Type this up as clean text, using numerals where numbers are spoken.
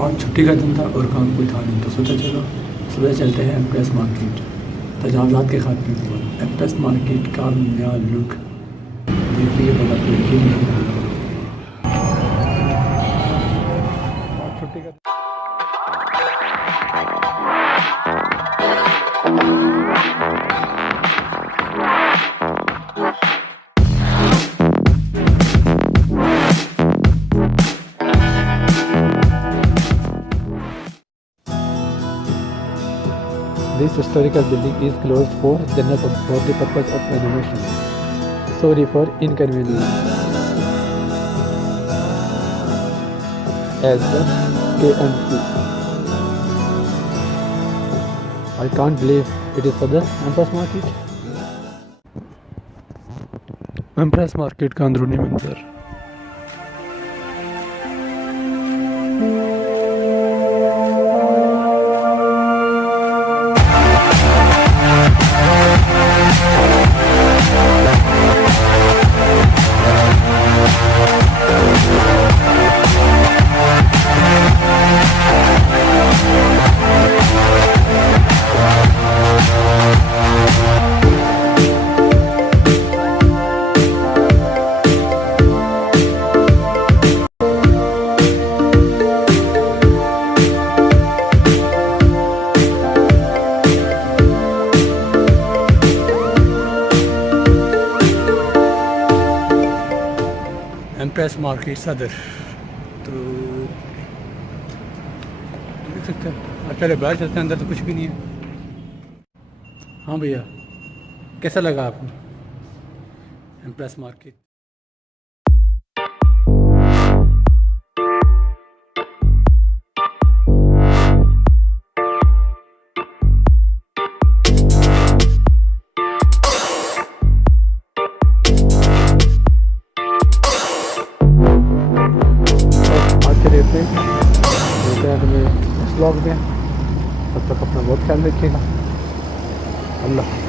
आज छुट्टी का दिन था और काम कोई था नहीं, तो सोचा चलो सुबह चलते हैं एम्प्रेस मार्केट। तजावज़ात के खात्मे के बाद एम्प्रेस मार्केट का नया लुक देखिए, बड़ा कोई यकीन नहीं रहा। छुट्टी का This historical building is closed for the purpose of renovation. Sorry for inconvenience. As the KMC. I can't believe it is Saddar Empress Market. Empress Market का अंदरूनी मंजर। एम्प्रेस मार्केट सदर, तो देख सकते हैं। पहले बाहर चलते हैं, अंदर तो कुछ भी नहीं है। हाँ भैया, कैसा लगा आपको एम्प्रेस मार्केट? मिलते हैं तुम्हें इस ब्लॉग में। तब तक अपना बहुत ख्याल रखिएगा। अल्लाह।